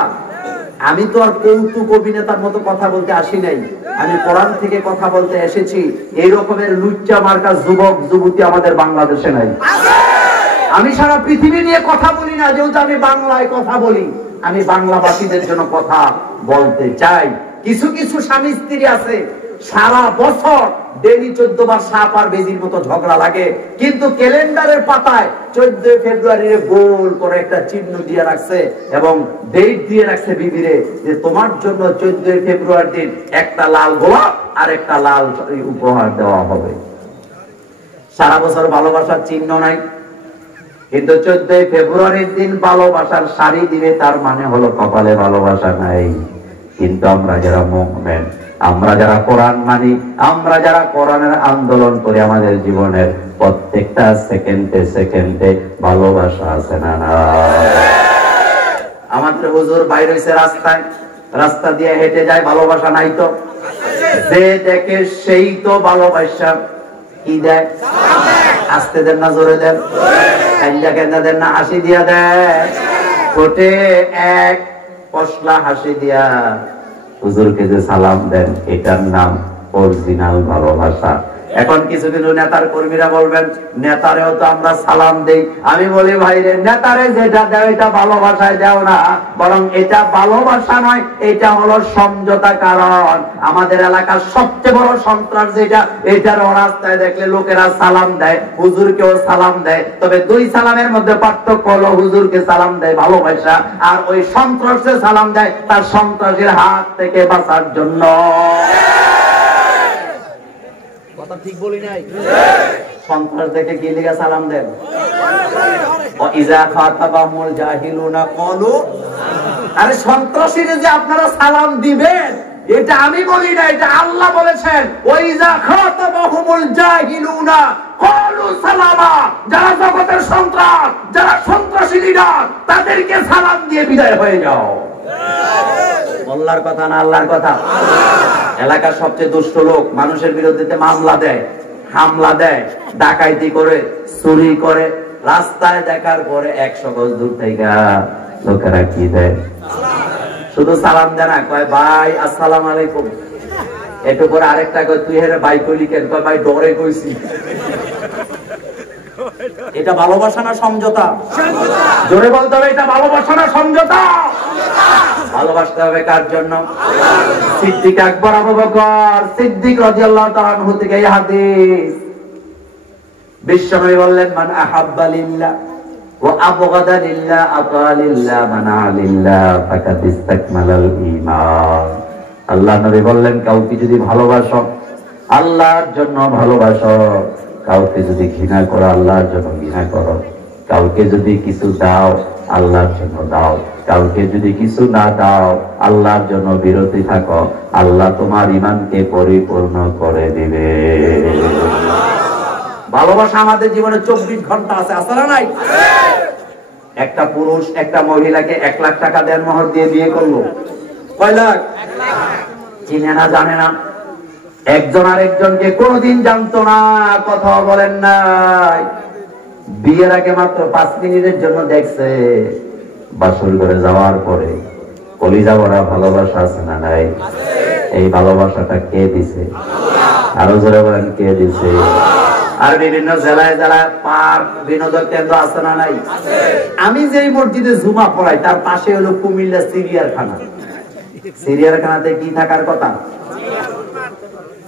আমি তো আর কৌতুক অভিনেতার মতো কথা বলতে আসি নাই, আমি কোরআন থেকে কথা বলতে এসেছি। এই রকমের লুচ্চা মার্কা যুবক যুবতী আমাদের বাংলাদেশে নাই। আমি সারা পৃথিবী নিয়ে কথা বলি না, যেহেতু আমি বাংলায় কথা বলি, আমি বাংলাভাষীদের জন্য কথা বলতে চাই। কিছু কিছু স্বামী স্ত্রী আছে সারা বছর ডেলি 14 বার সাপ আর বেজির মতো ঝগড়া লাগে, কিন্তু ক্যালেন্ডারের পাতায় 14 ফেব্রুয়ারি গোল করে একটা চিহ্ন দিয়ে রাখছে এবং ডেট দিয়ে রাখছে বিবিরে যে তোমার জন্য 14 ফেব্রুয়ারি দিন একটা লাল গোলাপ আর একটা লাল উপহার দেওয়া হবে। সারা বছর ভালোবাসার চিহ্ন নাই, কিন্তু 14 ফেব্রুয়ারির দিন ভালোবাসার শাড়ি দিবে, তার মানে হলো কপালে ভালোবাসা নাই। কিন্তু আমরা যারা মুমিন, আমরা যারা কোরআন মানি, আমরা যারা কোরআনের আন্দোলন করি, আমাদের জীবনের প্রত্যেকটা সেকেন্ডে সেকেন্ডে ভালোবাসা আছে না? আমাদের হুজুর বাইরে হইছে রাস্তায়, রাস্তা দিয়ে হেঁটে যায়, ভালোবাসা নাই তো? যে দেখে সেই তো ভালোবাসা কি দেয়? আসতে দেন না জোরে দেন? কান্দা কান্দা দেন না হাসি দিয়া দেয়? ঠোঁটে এক পশলা হাসি দিয়া হুজুরকে যে সালাম দেন, এটার নাম অরিজিনাল ভালোবাসা। এখন কিছু কিছু নেতার কর্মীরা বলবেন নেতারেও তো আমরা সালাম দেই। আমি বলি ভাইরে, নেতারে যেটা দেও এটা ভালোবাসায় দেও না, বরং এটা ভালোবাসা নয়, এটা হলো সমঝোতা। কারণ আমাদের এলাকার সবচেয়ে বড় সন্ত্রাস যেটা, এটার রাস্তায় দেখলে লোকেরা সালাম দেয়, হুজুরকেও সালাম দেয়, তবে দুই সালামের মধ্যে পার্থক্য হলো হুজুরকে সালাম দেয় ভালোবাসা, আর ওই সন্ত্রাসে সালাম দেয় তার সন্ত্রাসের হাত থেকে বাঁচার জন্য। কথা ঠিক বলি নাই? সন্ত্রাস দেখে কি লিগা সালাম দেন? ইজা খাতাবাহুল জাহিলুনা ক্বালু, আরে সন্ত্রাসীরে যে আপনারা সালাম দিবেন এটা আমি বলি না, এটা আল্লাহ বলেছেন। ওয়াইজা খাতাবাহুল জাহিলুনা ক্বালু সালামা, যারা জগতের সন্ত্রাস, যারা সন্ত্রাসী লিডার, তাদেরকে সালাম দিয়ে বিদায় হয়ে যাও। আল্লাহর কথা না আল্লাহর কথা? এলাকার সবচেয়ে দুষ্ট লোক মানুষের বিরুদ্ধে মামলা দেয়, হামলা দেয়, ডাকাইতি করে, চুরি করে, রাস্তায় দেখার পরে 100 গজ দূর থেকে লোকেরা কি দেয়? শুধু সালাম দেয় না, কয় ভাই আসসালামু আলাইকুম। একটু পরে আরেকটা কয় তুই হেরে ভাই কইলি কেন? কয় ভাই ডরে কইছি। এটা ভালোবাসা না সমঝোতা? জোরে বলতে হবে, এটা ভালোবাসা না সমঝোতা? ভালোবাসতে হবে কার জন্য? সিদ্দিক আকবর আবু বকর সিদ্দিক রাদিয়াল্লাহু তাআলা আনহু থেকে এই হাদিস বিশ্বনবী বললেন, মান আহাব্বা লিল্লাহ ওয়া আবগাদা লিল্লাহ আতা লিল্লাহ মানা লিল্লাহ ফাকাদ ইসতাকমালাল ঈমান। আল্লাহ নবী বললেন, কাউকে যদি ভালোবাসো আল্লাহর জন্য ভালোবাসো, কাউকে যদি ঘৃণা করো আল্লাহর জন্য ঘৃণা করো, কাউকে যদি কিছু দাও আল্লাহর জন্য দাও, কাউকে যদি কিছু না দাও আল্লাহর জন্য বিরতি থাকো, আল্লাহ তোমার ঈমানকে পরিপূর্ণ করে দিবে। ভালোবাসা আমাদের জীবনে 24 ঘন্টা আছে, আছে না নাই? একটা পুরুষ একটা মহিলাকে 1 লাখ টাকা দেনমোহর দিয়ে বিয়ে করলো, কয় লাখ? 1 লাখ। চিনে না জানে না, একজন আরেকজনকে কোনদিন জানতো না, কথা বলেন নাই, বিয়ের আগে মাত্র 5 মিনিটের জন্য দেখছে, বাসর ঘরে যাওয়ার পরে কলিজা ভরা ভালোবাসা আছে না নাই? এই ভালোবাসাটা কে দিছে? আরো জোরে বলেন কে দিছে? আর বিভিন্ন জেলায় জেলায় পার্ক বিনোদন কেন্দ্র আছে না নাই? আমি যেই মসজিদে জুমা পড়াই তার পাশে হলো কুমিল্লা চিড়িয়াখানা। চিড়িয়াখানাতে কি থাকার কথা?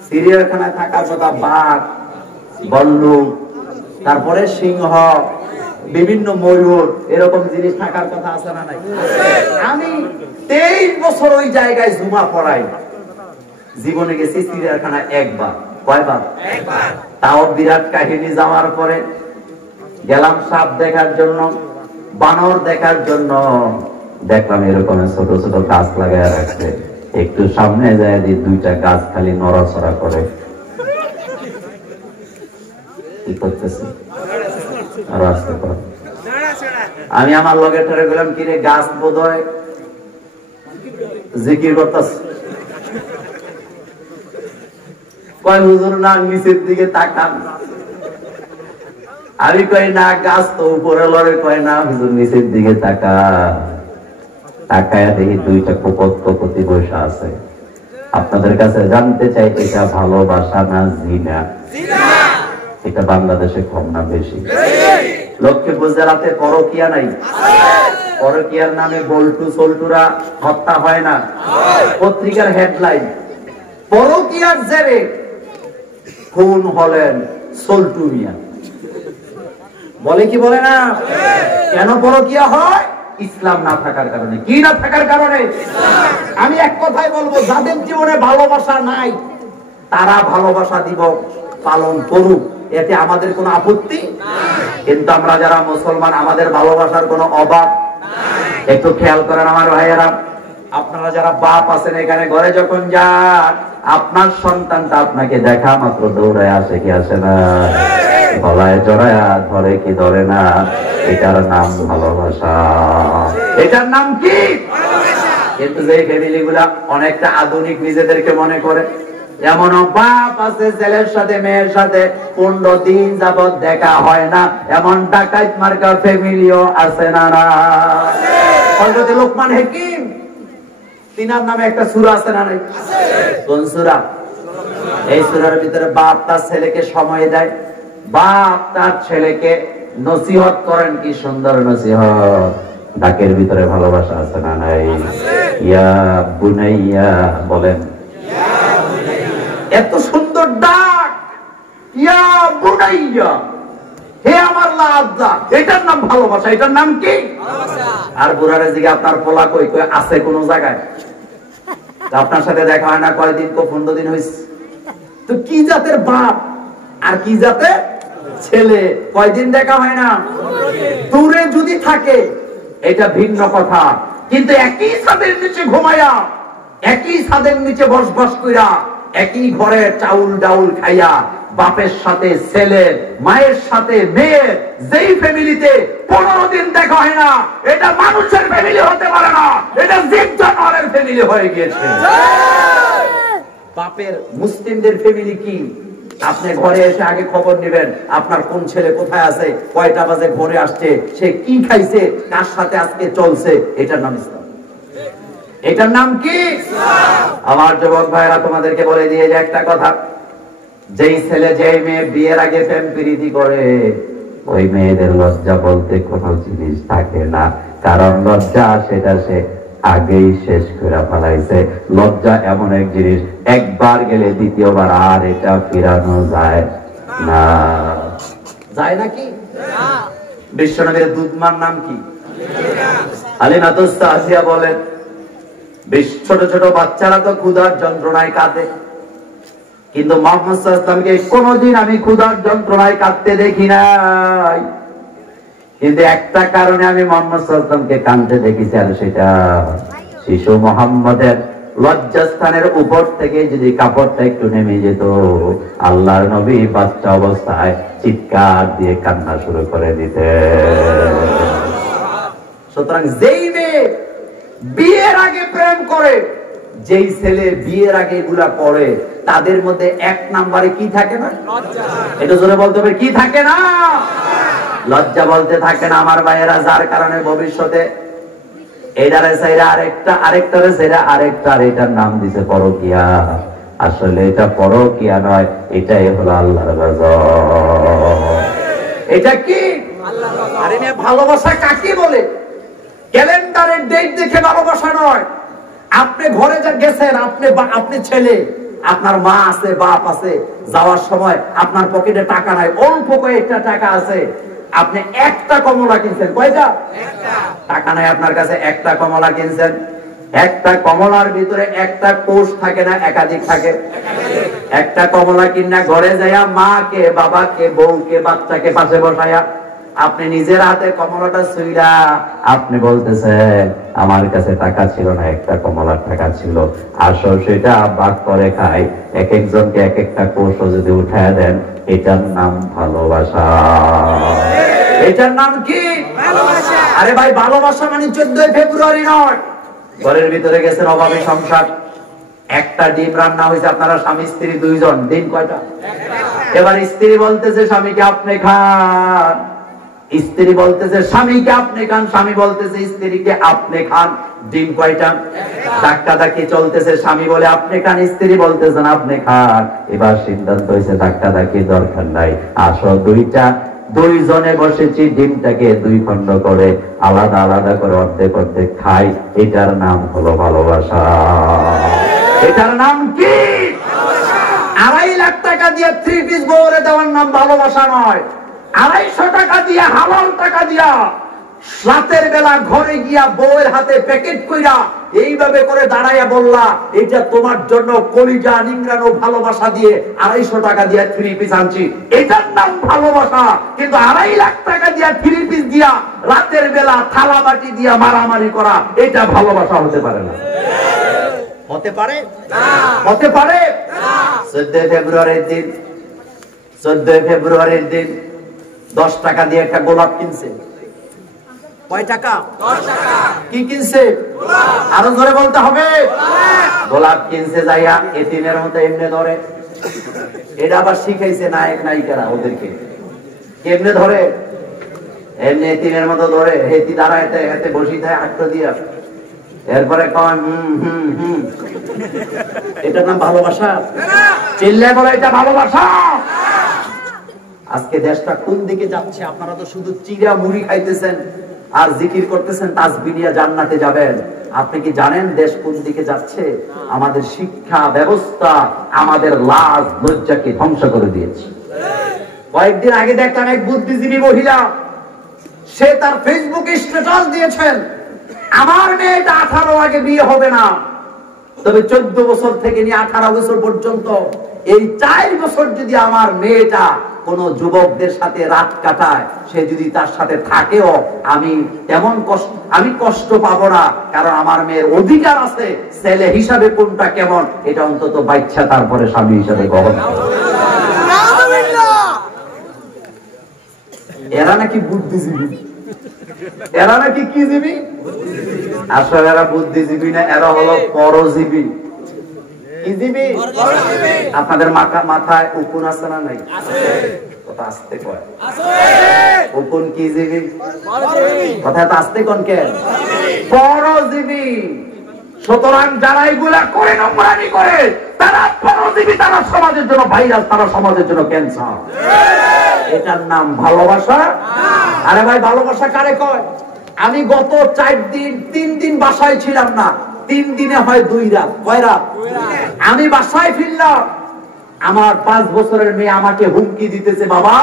চিড়িয়াখানায় থাকার কথা বাঘ, ভাল্লুক, তারপরে সিংহ, বিভিন্ন ময়ূর এরকম জিনিস থাকার কথা আছে না নাই? আমি 23 বছর ওই জায়গায় জুমা পড়াই। জীবনে গেছি চিড়িয়াখানা একবার। কয়বার? একবার। তাও বিরাট কাহিনী। যাওয়ার পরে গেলাম সাপ দেখার জন্য, বানর দেখার জন্য। দেখলাম এরকম ছোট ছোট গাছ লাগায় রাখছে। একটু সামনে যায় যে দুইটা গাছ খালি নড়াচড়া করে। কি করতেছে? আর আসতে পারে। আমি আমার লগে ঠেরে গেলাম, কিরে গাছ বোধহয় জিকির করতেছে। কয় হুজুর না, নিচের দিকে তাকান। আমি কই না, গাছ তো উপরে লড়ে। কয় না হুজুর, নিচের দিকে তাকা। তাকায় দেখি দুইটা কুপতি বসে আছে। আপনাদের কাছে জানতে চাই, এটা ভালোবাসা না জিনা? এটা বাংলাদেশে কম না বেশি? লক্ষ্মীপুর জেলাতে পরকিয়া নাই? পরকিয়ার নামে বল্টু সল্টুরা হত্যা হয় না? পত্রিকার হেডলাইন, পরকিয়ার জেরে খুন হলেন সল্টু মিয়া। বলে কি বলে না? কেন পরকিয়া হয়? ইসলাম না থাকার কারণে। কি না থাকার কারণে? আমি এক কথাই বলবো, যাদের জীবনে ভালোবাসা নাই তারা ভালোবাসা দিবস পালন করুক, এতে আমাদের কোনো আপত্তি নাই। কিন্তু আমরা যারা মুসলমান, আমাদের ভালোবাসার কোনো অভাব একটু খেয়াল করেন আমার ভাইয়েরা। আপনারা যারা বাপ আছেন এখানে, ঘরে যখন যান, আপনার সন্তানটা আপনাকে দেখা মাত্র দৌড়ায় আসে কি আসে না? গলায় জড়ায়া ধরে কি ধরে না? এটার নাম ভালোবাসা। এটার নাম কি? কিন্তু যে ফ্যামিলি গুলা অনেকটা আধুনিক নিজেদেরকে মনে করে, এমন বাপ আছে ছেলের সাথে মেয়ের সাথে 15 দিন যাবত দেখা হয় না, এমন ডাকাইত মার্কা ফ্যামিলিও আছে না? না, হযরত লোকমান হাকিম তিনার নামে একটা সূরা আছে না নাই? কোন সূরা? এই সূরার ভিতরে বাপ তার ছেলেকে সময় দেয়, বাপ তার ছেলেকে নসিহত করেন। কি সুন্দর নসিহত! ডাকের ভিতরে ভালোবাসা আছে না নাই? ইয়া বুনাইয়া বলেন, এত সুন্দর ডাক, ইয়া বুনাইয়া, হে আমার লাদা। এটার নাম ভালোবাসা। এটার নাম কি? ভালোবাসা। আর বুড়ারে জিগে আপনার পোলা কই কই আছে কোন জায়গায়? আপনার সাথে দেখা হয় না কয়দিন, 15 দিন হইছে। তো কি জাতের বাপ আর কি জাতের ছেলে? কয়দিন দেখা হয় না? দূরে যদি থাকে এটা ভিন্ন কথা, কিন্তু একই ছাদের নিচে ঘুমায়া, একই ছাদের নিচে বসবাস কইরা, একই ঘরে চাউল ডাউল খাইয়া, বাপের সাথে ছেলের, মায়ের সাথে মেয়ের, যেই ফ্যামিলিতে 15 দিন দেখা হয় না, এটা মানুষের ফ্যামিলি হতে পারে না, এটা জীব জানোয়ারের ফ্যামিলি হয়ে গিয়েছে। বাপের মুসলিমদের ফ্যামিলি কি? আপনি ঘরে এসে আগে খবর নেবেন আপনার কোন ছেলে কোথায় আছে, কয়টা বাজে ঘরে আসছে, সে কি খাইছে, কার সাথে আজকে চলছে। এটার নাম ইসলাম। এটার নাম কি? আমার যুবক ভাইরা, তোমাদেরকে বলে দিয়ে যে একটা কথা, যেই ছেলে যেই মেয়ে বিয়ের আগে প্রেম প্রীতি করে, ওই মেয়েদের লজ্জা বলতে কোনো জিনিস থাকে না। কারণ লজ্জা সেটা সে আগেই শেষ করে ফেলাইছে। লজ্জা এমন এক জিনিস, একবার গেলে দ্বিতীয়বার আর এটা ফিরানো যায় না। যায় নাকি? বিশ্বনবীর দুধমার নাম কি? হালিমাতুস সাদিয়া বলেন, ছোট ছোট বাচ্চারা তো ক্ষুধার যন্ত্রণায় কাঁদে, কিন্তু মুহাম্মদ সাল্লাল্লাহু আলাইহি ওয়াসাল্লামকে কোনদিন আমি ক্ষুধার যন্ত্রণায় কাঁদতে দেখি নাই। কিন্তু একটা কারণে আমি মুহাম্মদ সাল্লাল্লাহু আলাইহি ওয়াসাল্লামকে কাঁদতে দেখেছি, আর সেটা শিশু মুহাম্মদের লজ্জাস্থানের উপর থেকে যদি কাপড়টা একটু নেমে যেত, আল্লাহর নবী বাচ্চা অবস্থায় চিৎকার দিয়ে কান্না শুরু করে দিতেন। সুতরাং যেই মেয়ে বিয়ের আগে প্রেম করে, যেই ছেলে বিয়ের আগে এগুলা করে, তাদের মধ্যে এক নম্বরে কি থাকে না? লজ্জা। এটা জোরে বলতে হবে, কি থাকে না? লজ্জা বলতে থাকে না আমার ভাইয়েরা, যার কারণে ভবিষ্যতে এটারে চাইরা আরেকটা, আরেকটারে চাইরা আরেকটা, আর এটার নাম দিছে পরকিয়া। আসলে এটা পরকিয়া নয়, এটাই হলো আল্লাহর গজব। এটা কি? আল্লাহর গজব। আরে না, ভালোবাসা কাকে বলে? ক্যালেন্ডারের ডেট দেখে ভালোবাসা নয়। আপনি ঘরে যা গেছেন, আপনি ছেলে, আপনার মা আছে, বাপ আছে, যাওয়ার সময় আপনার পকেটে টাকা নাই, অল্প কয়েকটা টাকা আছে, আপনি একটা কমলা কিনছেন, কয়টা? টাকা নাই আপনার কাছে, একটা কমলা কিনছেন। একটা কমলার ভিতরে একটা কোষ থাকে না একাধিক থাকে? একটা কমলা কিনা ঘরে যাইয়া মাকে, বাবাকে, বউকে, বাচ্চাকে পাশে বসাইয়া আপনি নিজের হাতে কমলাটা ছুঁইরা আপনি বলতেছেন আমার কাছে টাকা ছিল না, একটা কমলার টাকা ছিল, আসো সেটা ভাগ করে খাই। এক একজনকে এক একটা কোষ যদি উঠায় দেন, এটার নাম ভালোবাসা। এটার নাম কি? ভালোবাসা। আরে ভাই, ভালোবাসা মানে 14 ফেব্রুয়ারি নয়। ঘরের ভিতরে গেছেন অভাবে সংসার, একটা ডিম রান্না হয়েছে, আপনারা স্বামী স্ত্রী দুইজন, ডিম কয়টা? এবার স্ত্রী বলতেছে স্বামীকে আপনি খান, স্ত্রী বলতেছে স্বামীকে আপনি খান, স্বামী বলতেছে স্ত্রীকে আপনি খান, ডিম কয়টা? ধাক্কা ধাক্কি চলতেছে, স্বামী বলে আপনি খান, স্ত্রী বলতেছেন আপনি খান। এবার সিদ্ধান্ত হয়েছে ধাক্কা ধাক্কি দরকার নাই, আসো দুইজনে বসেছি, ডিমটাকে 2 খণ্ড করে আলাদা আলাদা করে অর্ধেক অর্ধেক খাই। এটার নাম হলো ভালোবাসা। এটার নাম কি? 2.5 লাখ টাকা দিয়ে 3 পিস বউরে দেওয়ার নাম ভালোবাসা নয়। 250 টাকা দিয়ে, হালাল টাকা দিয়া রাতের বেলা ঘরে গিয়া বউয়ের হাতে প্যাকেট কইরা এইভাবে করে দাঁড়াইয়া বললা এটা তোমার জন্য কলিজা নিংড়ানো ভালোবাসা দিয়ে 250 টাকা দিয়ে 3 পিস আনছি, এটার নাম ভালোবাসা। কিন্তু 2.5 লাখ টাকা দিয়ে 3 পিস দিয়া রাতের বেলা থালা বাটি দিয়া মারামারি করা, এটা ভালোবাসা হতে পারে না। হতে পারে না, হতে পারে না। 14 ফেব্রুয়ারির দিন, 14 ফেব্রুয়ারির দিন 10 টাকা দিয়ে একটা গোলাপ কিনছে। কয় টাকা? 10 টাকা। কি কিনছে? গোলাপ। আরো জোরে বলতে হবে। গোলাপ কিনছে, যাইয়া এতিমের মতো এমনি ধরে। এটা আবার শিখাইছে নায়ক নায়িকারা ওদেরকে, কেমনে ধরে? এমনি এতিমের মতো ধরে, হেতি দাঁড়াইতে হাতে বসি দেয় হাত দিয়া, এরপরে কন এটার নাম ভালোবাসা? চিল্লে বলে এটা ভালোবাসা? আজকে দেশটা কোন দিকে যাচ্ছে? আপনারা তো শুধু চিড়া মুড়ি খাইতেছেন আর জিকির করতেছেন তাসবিহ নিয়ে জান্নাতে যাবেন। আপনি কি জানেন দেশ কোন দিকে যাচ্ছে? আমাদের শিক্ষা ব্যবস্থা আমাদের লাজ লজ্জাকে ধ্বংস করে দিয়েছে। কয়েকদিন আগে দেখলাম এক বুদ্ধিজীবী মহিলা, সে তার ফেসবুকে স্ট্যাটাস দিয়েছেন আমার মেয়েটা 18 আগে বিয়ে হবে না, তবে 14 বছর থেকে নিয়ে 18 বছর পর্যন্ত এই 4 বছর যদি আমার মেয়েটা কোন যুবকদের সাথে রাত কাটায়, সে যদি তার সাথে থাকেও আমি তেমন কষ্ট পাবো না, কারণ আমার মেয়ের অধিকার আছে ছেলে হিসাবে কোনটা কেমন এটা অন্তত বাচ্চা তারপরে স্বামী হিসাবে গ্রহণ করে। এরা নাকি বুদ্ধিজীবী, এরা নাকি কি জীবী? আসলে এরা বুদ্ধিজীবী না, এরা হলো পরজীবী। কি জীবী? আপনাদের মাথায় উকুন আছে না নাই? কথা আসতে কয়। উকুন কি জীবী? কথা আসতে কোন কে? পরজীবী। সুতরাং যারা এগুলা করে নোংরামি করে তারা পরজীবী, তারা সমাজের জন্য ভাইরাস, তারা সমাজের জন্য ক্যান্সার। এটার নাম ভালোবাসা? আরে ভাই, ভালোবাসা কারে কয়? আমি গত 3 দিন বাসায় ছিলাম না, 3 দিনে হয় 2 রাত। কয় রাত? আমি বাসায় ফিরলাম, আমার 5 বছরের মেয়ে আমাকে হুমকি দিতেছে, বাবা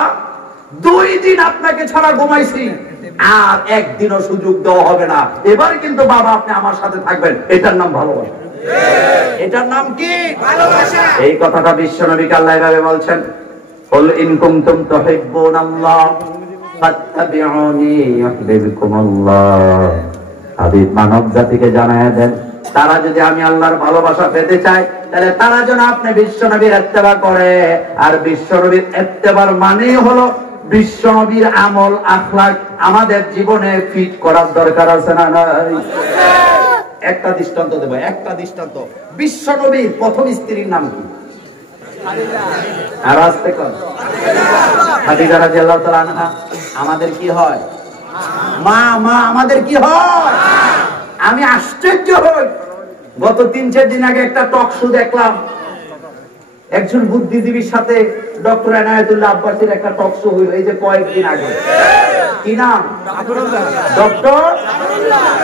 2 দিন আপনাকে ছাড়া ঘুমাইছি, আর একদিনও সুযোগ দেওয়া হবে না, এবার কিন্তু বাবা আপনি আমার সাথে থাকবেন। এটার নাম ভালোবাসা। এটার নাম কি? ভালোবাসা। এই কথাটা বিশ্বনবী আল্লাহ এভাবে বলছেন, কুল ইন কুনতুম তুহিব্বুনাল্লাহ ফাত্তাবিউনি ইউহিব্বুকুমুল্লাহ। হাবিব মানব জাতিকে জানায়া দেন, তারা যদি আমি আল্লাহর ভালোবাসা পেতে চায় তাহলে তারা যেন আপনি বিশ্বনবীর ইত্তেবা করে। আর বিশ্বনবীর ইত্তেবার মানে হলো বিশ্বনবীর আমল আখলাক আমাদের জীবনে ফিট করার দরকার আছে না নাই? একটা দৃষ্টান্ত দেব, একটা দৃষ্টান্ত। বিশ্বনবীর প্রথম স্ত্রীর নাম কি? আর আসতে কোন? খাদিজা রাদিয়াল্লাহু তাআলা আনহা। আমাদের কি হয়? মা। মা আমাদের কি হয়? আমি আশ্চর্য হই, গত 3-4 দিন আগে একটা টক শো দেখলাম, একজন বুদ্ধিজীবীর সাথে ডক্টর এনায়েতুল্লাহ আব্বাসীর একটা টক শো হইল এই যে কয়েকদিন আগে। কি নাম? ডক্টর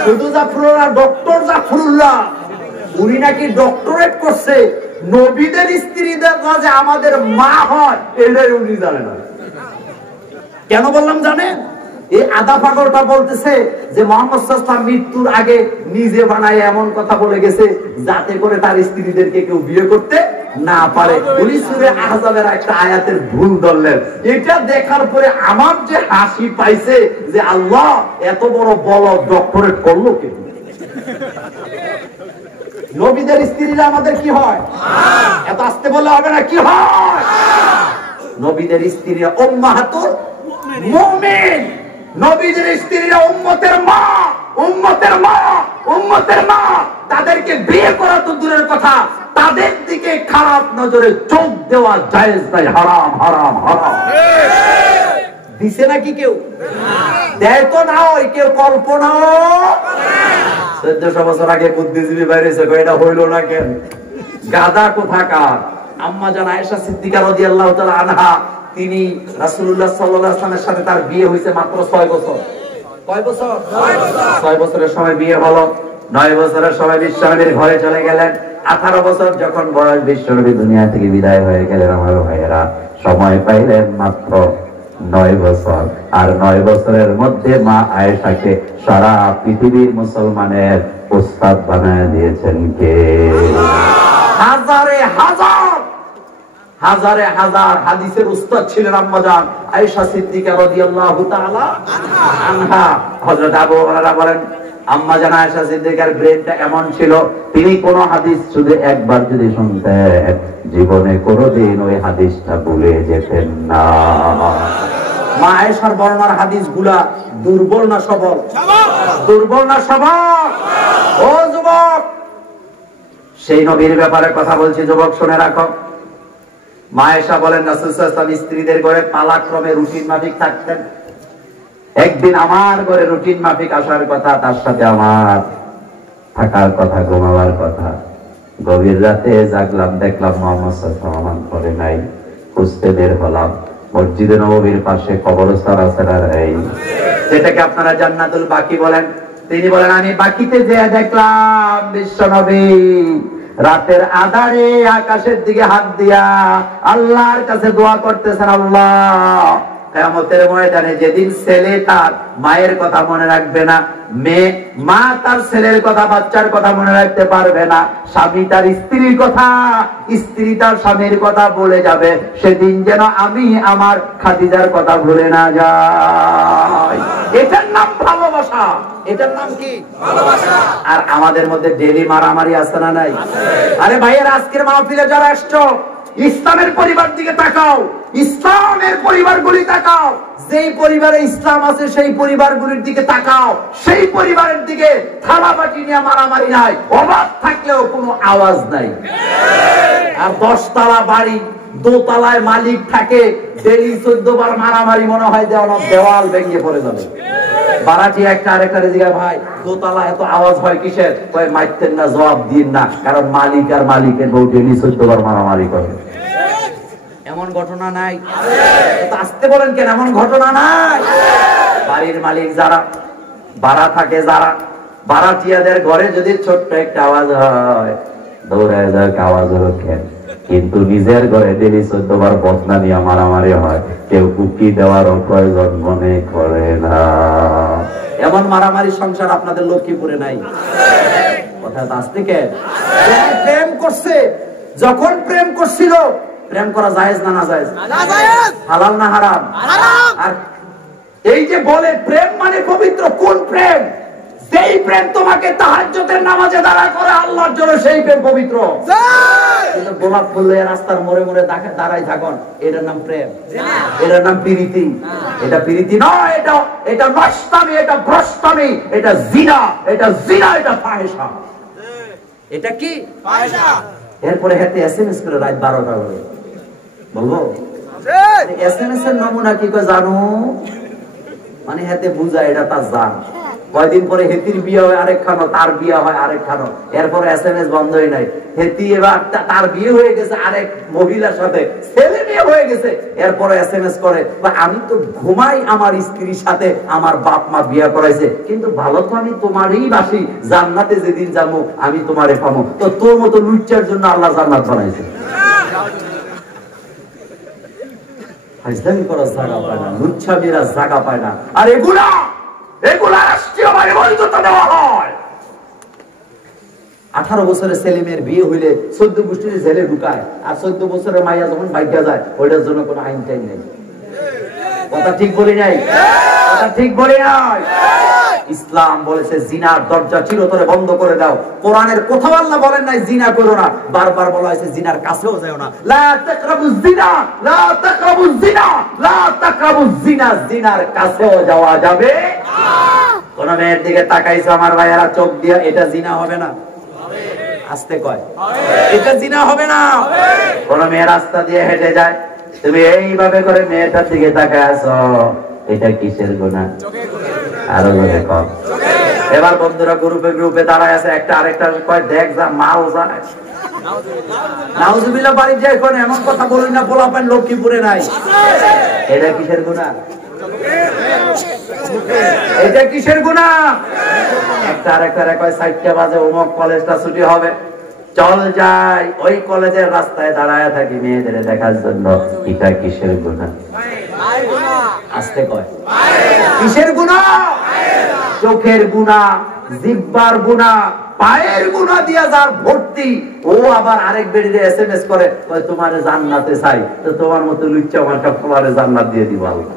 শুধু জাফরুল্লাহ, ডক্টর জাফরুল্লাহ। উনি নাকি ডক্টরেট করছে, নবীদের স্ত্রীদের কাছে আমাদের মা হয় এটাই উনি জানে না। কেন বললাম জানেন? এই আদা পাগলটা বলতেছে যে মুহাম্মদ সাল্লাল্লাহু আলাইহি ওয়াসাল্লাম মৃত্যুর আগে নিজে বানায় এমন কথা বলে গেছে যাতে করে তার স্ত্রীদেরকে কেউ বিয়ে করতে না পারে। উনি সূরা আহজাবের একটা আয়াতের ভুল ধরলেন। এটা দেখার পরে আমার যে হাসি পাইছে যে আল্লাহ এত বড় বলদ ডক্টরেট করলো কে? নবীদের স্ত্রীরা আমাদের কি হয়? এত আস্তে বললে হবে না, কি হয়? নবীদের স্ত্রীরা উম্মাহাতুল মুমিন। নবীদের স্ত্রীরা উম্মতের মা, উম্মতের মা, উম্মতের মা। তাদেরকে বিয়ে করা তো দূরের কথা, তাদের দিকে খারাপ নজরে চোখ দেওয়া জায়েজ নাই, হারাম হারাম হারাম। দিছে নাকি কেউ? দেয় তো না, ওই কেউ কল্পনাও। 1400 বছর আগে বুদ্ধিজীবী বাইরেছে, এটা হইল না কেন? গাদা কোথাকার। আম্মা জান আয়েশা সিদ্দিকা রাদিয়াল্লাহু তাআলা আনহা, তিনি রাসূলুল্লাহ সাল্লাল্লাহু আলাইহি ওয়াসাল্লামের সাথে তার বিয়ে হয়েছে মাত্র 6 বছর। কয় বছর? 6 বছরের সময় বিয়ে হলো। 9 বছরের সময় বিশ্বনবীর ঘরে চলে গেলেন। 18 বছর যখন বয়স, বিশ্বনবী দুনিয়া থেকে বিদায় হয়ে গেলেন। আমার ভাইয়েরা, সময় পাইলেন মাত্র 9 বছর। আর 9 বছরের মধ্যে মা আয়েশাকে সারা পৃথিবীর মুসলমানের উস্তাদ বানায় দিয়েছেন কে? হাজারে হাজার, হাজারে হাজার হাদিসের উস্তাদ ছিলেন আম্মা জান আয়েশা সিদ্দিকা রাদিয়াল্লাহু তাআলা আনহা। হযরত আবু হুরায়রা বলেন, আম্মা জান আয়েশা সিদ্দিকার ব্রেনটা এমন ছিল, তিনি কোন হাদিস শুধু একবার যদি শুনতেন, জীবনে কোনোদিন ওই হাদিসটা ভুলে যেতেন না। মা আয়েশার বর্ণনার হাদিসগুলা দুর্বল না সবল? দুর্বল না সবল? ও যুবক, সেই নবীর ব্যাপারে কথা বলছি, যুবক শুনে রাখো। মা আয়েশা বলেন, রাসূল সাল্লাল্লাহু আলাইহি ওয়াসাল্লাম স্ত্রীদের ঘরে পালাক্রমে রুটিন মাফিক থাকতেন। একদিন আমার ঘরে রুটিন মাফিক আসার কথা, তার সাথে আমার থাকার কথা, ঘুমাবার কথা। গভীর রাতে জাগলাম, দেখলাম মুহাম্মদ সাল্লাল্লাহু আলাইহি ওয়াসাল্লাম ঘরে নাই। খুঁজতে বের হলাম, মসজিদে নববীর পাশে কবরস্থান আছে না, এই যেটাকে আপনারা জান্নাতুল বাকি বলেন। তিনি বলেন, আমি বাকিতে যেয়ে দেখলাম বিশ্বনবী রাতের আধারে আকাশের দিকে হাত দিয়া আল্লাহর কাছে দোয়া করতেছেন। আল্লাহ, কিয়ামতের ময়দানে যেদিন ছেলে তার মায়ের কথা মনে রাখবে না, মা তার ছেলের কথা, বাচ্চার কথা মনে রাখতে পারবে না, স্বামী তার স্ত্রীর কথা, স্ত্রী তার স্বামীর কথা বলে যাবে, সেদিন যেন আমি আমার খাদিজার কথা ভুলে না যাই। এটার নাম ভালোবাসা। এটার নাম কি? ভালোবাসা। আর আমাদের মধ্যে ডেলি মারামারি আছে না নাই? আরে ভাইয়ের, আজকের মাহফিলে যারা আসছো, ইসলামের পরিবার দিকে তাকাও, ইসলামের পরিবারগুলি তাকাও। যেই পরিবারে ইসলাম আছে সেই পরিবারগুলির দিকে তাকাও। সেই পরিবারের দিকে থালা বাটি নিয়ে মারামারি নাই, অভাব থাকলেও কোনো আওয়াজ নাই। আর 10 তলা বাড়ি, 2 তলায় মালিক থাকে, ডেলি 14 বার মারামারি, মনে হয় দেওয়াল ভেঙে পড়ে যাবে। বারাটি একটা আরেকটারে জিজ্ঞাসা, ভাই 2 তলা এত আওয়াজ হয় কিসের? কয় মারতেন না, জবাব দিন না, কারণ মালিক আর মালিকের বউ ডেলি 14 বার মারামারি করে। এমন ঘটনা নাই? আসতে বলেন কেন? এমন ঘটনা নাই? বাড়ির মালিক যারা, ভাড়া থাকে যারা, ভাড়াটিয়াদের ঘরে যদি ছোট্ট একটা আওয়াজ হয়, দৌড়ায় যায়, আওয়াজ হলো কেন? কিন্তু নিজের ঘরে ডেলি 14 বার বদনামি মারামারি হয়, কেউ কুকি দেওয়ারও প্রয়োজন মনে করে না। এমন মারামারি সংসার আপনাদের লক্ষ্মীপুরে নাই? কথা আসতে কেন? প্রেম করছে, যখন প্রেম করছিল, প্রেম করা জায়েজ না না জায়েজ? হালাল না হারাম? আর এই যে বলে প্রেম মানে পবিত্র, কোন প্রেম? যেই প্রেম তোমাকে তাহাজ্জুদের নামাজে দাঁড়া করে আল্লাহর জন্য, সেই প্রেম পবিত্র। কিন্তু গোলাপ ফুল রাস্তার মোড়ে মোড়ে দাঁড়াই থাকুন, এটার নাম প্রেম? এটার নাম প্রীতি? এটা প্রীতি নয়, এটা নষ্টামি, এটা ভ্রষ্টামি, এটা জিনা, এটা জিনা, এটা ফাহিশা। এটা কি? ফাহিশা। এরপরে হাতে এসএমএস করে রাত 12টা বাজে, বলবো এসএমএস এর নমুনা কি কয় জানো? মানে হাতে বুঝায় এটা তার জান। কয়দিন পরে হেতির বিয়ে হয় আরেকখানো, তার বিয়ে হয় আরেকখানো, এরপরে এসএমএস বন্ধই নাই। হেতি এবার তার বিয়ে হয়ে গেছে আরেক মহিলার সাথে, ছেলে বিয়ে হয়ে গেছে, এরপরে এসএমএস করে, আমি তো ঘুমাই আমার স্ত্রীর সাথে, আমার বাপ মা বিয়ে করাইছে, কিন্তু ভালো তো আমি তোমারই বাসি, জান্নাতে যেদিন যাবো আমি তোমারে পাবো। তো তোর মতো লুচ্চার জন্য আল্লাহ জান্নাত বানাইছে। ফাজলামি করার জায়গা পায় না, লুচ্ছামিরা জায়গা পায় না। আর এগুলা রাষ্ট্রীয়ভাবে বৈধতা দেওয়া হয়। 18 বছরের ছেলে মেয়ের বিয়ে হইলে 14 গোষ্ঠীর জেলে ঢুকায়, আর 14 বছরের মাইয়া যখন বাইকা যায় ওইটার জন্য কোনো আইন টাইন নেই। কথা ঠিক বলি নাই? কথা ঠিক বলি নাই? ইসলাম বলেছে জিনার দরজা চিরতরে বন্ধ করে দাও। কোরআনের কোথাও আল্লাহ বলেন নাই জিনা করো না, বারবার বলা হয়েছে জিনার কাছেও যাও না। লা তাকরাবুজ জিনা, লা তাকরাবুজ জিনা, লা তাকরাবুজ জিনা, জিনার কাছেও যাওয়া যাবে না। কোন মেয়ের দিকে তাকাইছো আমার ভাইয়ারা চোখ দিয়া, এটা জিনা হবে না? আস্তে কয় এটা জিনা হবে না। কোন মেয়ে রাস্তা দিয়ে হেঁটে যায়, তুমি এইভাবে করে মেয়েটার দিকে তাকায় আছো, এটা কিসের গুনাহ? আরো বলে কম। এবার বন্ধুরা গ্রুপে দাঁড়ায় আছে, একটা আরেকটা কয় দেখ যা মাও যায়। নাউজুবিল্লাহ বাড়ি যায় কোন এমন কথা বলি না, পোলাপান লক্ষ্মীপুরে নাই। এটা কিসের গুনাহ? এটা কিসের গুনাহ? একটা আরেকটা কয় 4টা বাজে অমুক কলেজটা ছুটি হবে, চল যাই ওই কলেজের রাস্তায় দাঁড়ায় থাকি মেয়েদের দেখার জন্য। এটা কিসের গুনাহ? আস্তে কয় কিসের গুনাহ? চোখের গুনাহ, জিহ্বার গুনাহ, পায়ের গুনাহ দিয়া যার ভর্তি, ও আবার আরেক বেরিয়ে এসএমএস করে কয় তোমারে জান্নাতে চাই, তো তোমার মতো লুচ্চা মার্কা তোমারে জান্নাত দিয়ে দিব আল্লাহ।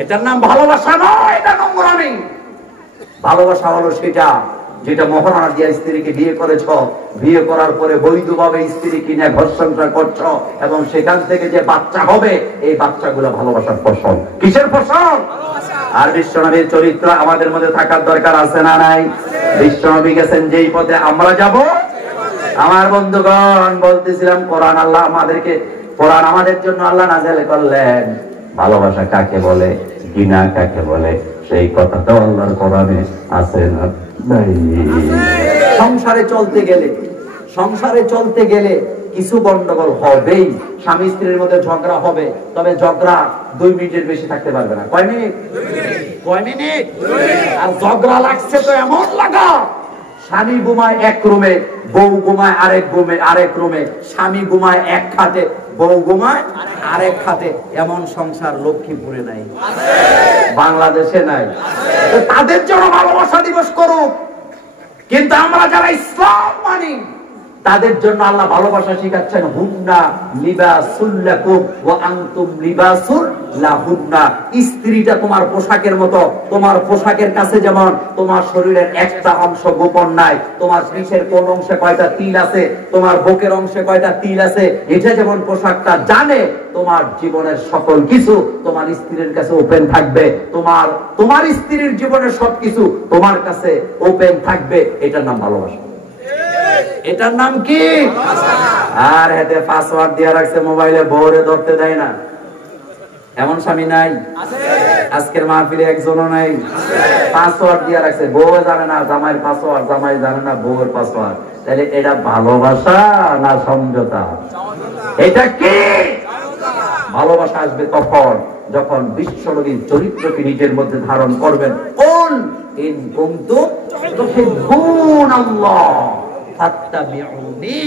এটার নাম ভালোবাসা নয়, এটা নোংরামি। ভালোবাসা হলো সেটা যেটা মহারণা দিয়া স্ত্রীকে বিয়ে করেছ, বিয়ে করার পরে বৈধভাবে স্ত্রী কিনে ঘর সংসার করছ, এবং সেখান থেকে যে বাচ্চা হবে এই বাচ্চাগুলো ভালোবাসার ফসল। কিসের ফসল? আর বিশ্বনবীর চরিত্র আমাদের মধ্যে থাকার দরকার আছে না নাই? বিশ্বনবী গেছেন যেই পথে আমরা যাব। আমার বন্ধুগণ বলতেছিলাম কোরআন আল্লাহ আমাদেরকে, কোরআন আমাদের জন্য আল্লাহ নাযিল করলেন। ভালোবাসা কাকে বলে, ঘৃণা কাকে বলে, সেই কথাটা আল্লাহর কোরআনে আছে না? সংসারে চলতে গেলে কিছু গন্ডগোল হবেই। স্বামী স্ত্রীর মধ্যে ঝগড়া হবে, তবে ঝগড়া 2 মিনিটের বেশি থাকতে পারবে না। কয় মিনিট? আর ঝগড়া লাগছে তো এমন লাগা, স্বামী ঘুমায় এক রুমে, বউ ঘুমায় আরেক রুমে, স্বামী ঘুমায় এক খাটে, বউ ঘুমায় আরেক খাটে। এমন সংসার লক্ষ্মীপুরে নাই, বাংলাদেশে নাই। তাদের জন্য ভালোবাসা দিবস করুক, কিন্তু আমরা যারা ইসলাম মানি তাদের জন্য আল্লাহ ভালোবাসা শিখাচ্ছেন। হুন্না লিবাসুল লাকুম ওয়া আনতুম লিবাসুল লাহুন্না। স্ত্রীটা তোমার পোশাকের মতো, তোমার পোশাকের কাছে যেমন তোমার শরীরের একটা অংশ গোপন নাই, তোমার পিঠের কোন অংশে কয়টা তিল আছে, তোমার বুকের অংশে কয়টা তিল আছে, এটা যেমন পোশাকটা জানে, তোমার জীবনের সকল কিছু তোমার স্ত্রীর কাছে ওপেন থাকবে। তোমার স্ত্রীর জীবনের সবকিছু তোমার কাছে ওপেন থাকবে। এটার নাম ভালোবাসা। এটার নাম কি? আর এতে পাসওয়ার্ড দিয়ে রাখছে মোবাইলে, বউরে ধরতে দেয় না। এমন স্বামী নাই? আজকের মাহফিলে একজনও নাই। পাসওয়ার্ড দিয়ে রাখছে, বউ জানে না জামাইয়ের পাসওয়ার্ড, জামাই জানে না বউয়ের পাসওয়ার্ড। তাহলে এটা ভালোবাসা না সমঝোতা? এটা কি? ভালোবাসা আসবে তখন যখন বিশ্বনবীর চরিত্রকে নিজের মধ্যে ধারণ করবেন। কুল ইন কুনতুম তুহিব্বুনাল্লাহ ফাত্তাবিউনি,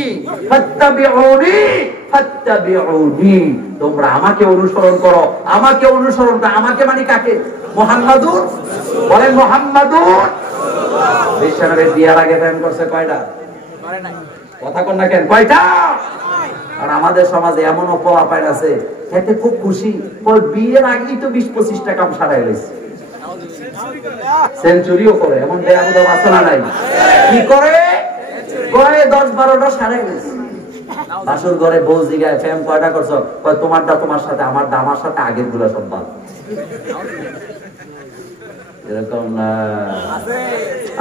তোমরা আমাকে অনুসরণ করো। আমাকে অনুসরণ করো, আমাকে মানে কাকে? মুহাম্মাদুর, বলেন মুহাম্মাদুর। বিশ্বনবীর বিয়ার আগে প্রেম করছে কয়টা? কথা কন না কেন? কয়টা? আর আমাদের সমাজে এমন অপরাধ আছে, এতে খুব খুশি, ওই বিয়ের আগেই তো 20-25 টাকা সারাই রয়েছে, সেঞ্চুরিও করে। এমন বেয়াদব আছে না নাই? কি করে? 10-12টা সারাই রয়েছে। বাসুর ঘরে বউ জিগায় প্রেম কয়টা করছো? তোমারটা তোমার সাথে, আমারটা আমার সাথে, আগের গুলো সব বাদ। এরকম না।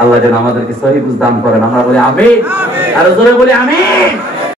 আল্লাহ যেন আমাদেরকে সহি বুঝ দান করেন। আমরা বলি আমিন, আর জোরে বলি আমিন।